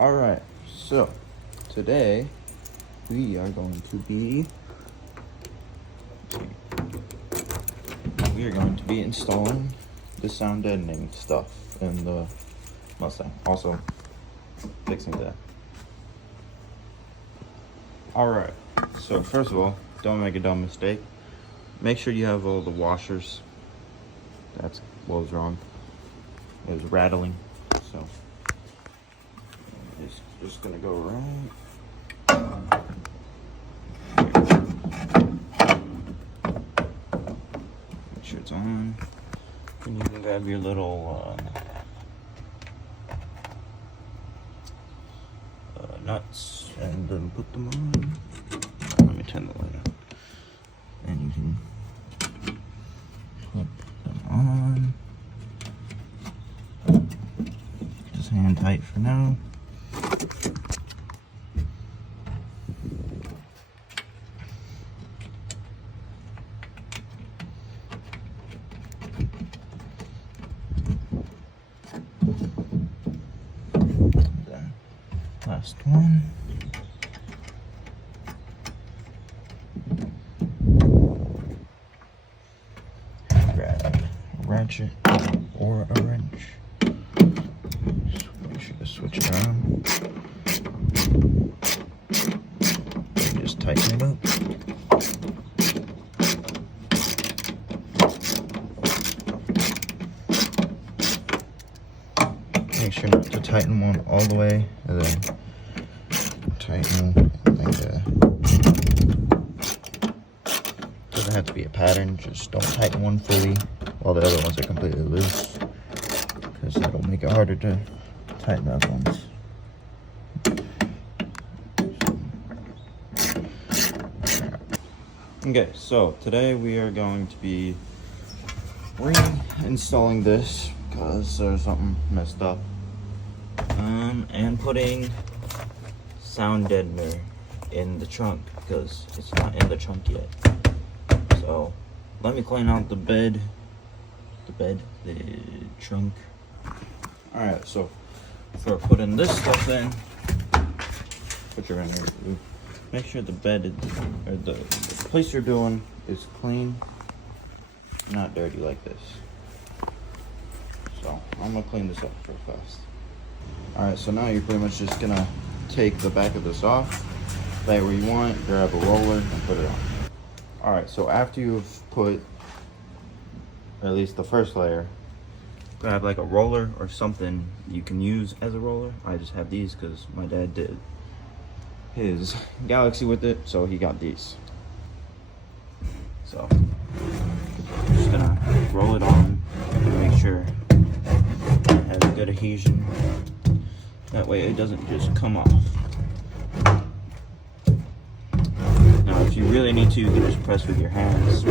Alright, so today we are going to be installing the sound deadening stuff in the Mustang. Also fixing that. Alright, so first of all, don't make a dumb mistake. Make sure you have all the washers. That's what was wrong. It was rattling, so it's just gonna go right. Make sure it's on. And you can grab your little nuts and then put them on. Let me turn the light on. And you can put them on. Just hand tight for now. Last one. Grab a ratchet or a wrench. Just make sure to switch it around. And just tighten it up. Make sure not to tighten one all the way, and then tighten doesn't have to be a pattern, just don't tighten one fully while the other ones are completely loose, because that'll make it harder to tighten the other ones. Okay, so today we are going to be reinstalling this because there's something messed up, and putting sound deadener in the trunk because it's not in the trunk yet. So let me clean out the trunk. Alright, so for putting this stuff in, what you're gonna do, make sure the bed is, or the place you're doing is clean, not dirty like this. So I'm gonna clean this up real fast. Alright, so now you're pretty much just gonna take the back of this off, lay it where you want, grab a roller and put it on. Alright, so after you've put at least the first layer, grab like a roller or something you can use as a roller. I just have these because my dad did his Galaxy with it, so he got these. So I'm just gonna roll it on and make sure it has good adhesion. That way it doesn't just come off. Now if you really need to, you can just press with your hands.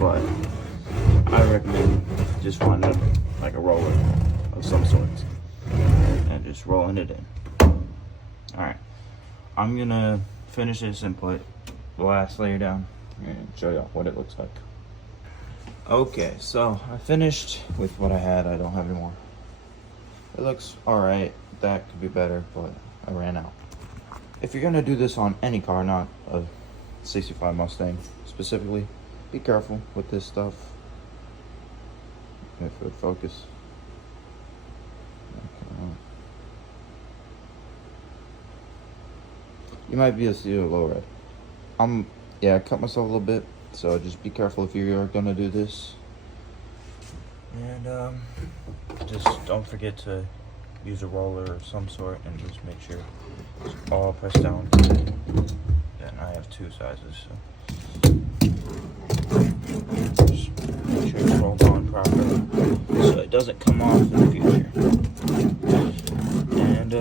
But I recommend just running like a roller of some sort and just rolling it in. Alright, I'm gonna finish this and put the last layer down and show y'all what it looks like. Okay, so I finished with what I had. I don't have any more. It looks alright. That could be better, but I ran out. If you're gonna do this on any car, not a 65 Mustang specifically, be careful with this stuff. If it would focus. Okay. You might be able to see a low red. Yeah, I cut myself a little bit, so just be careful if you're gonna do this. And just don't forget to use a roller of some sort and just make sure it's all pressed down. And I have two sizes, so just make sure it's rolled on properly so it doesn't come off in the future. And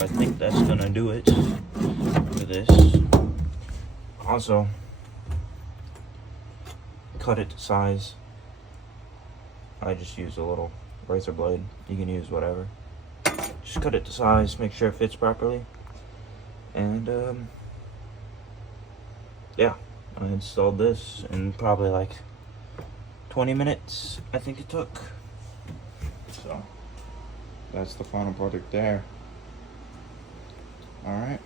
I think that's gonna do it for this. Also, cut it to size. I just use a little razor blade. You can use whatever. Just cut it to size, make sure it fits properly. And yeah, I installed this in probably like 20 minutes, I think it took. So that's the final product there. All right.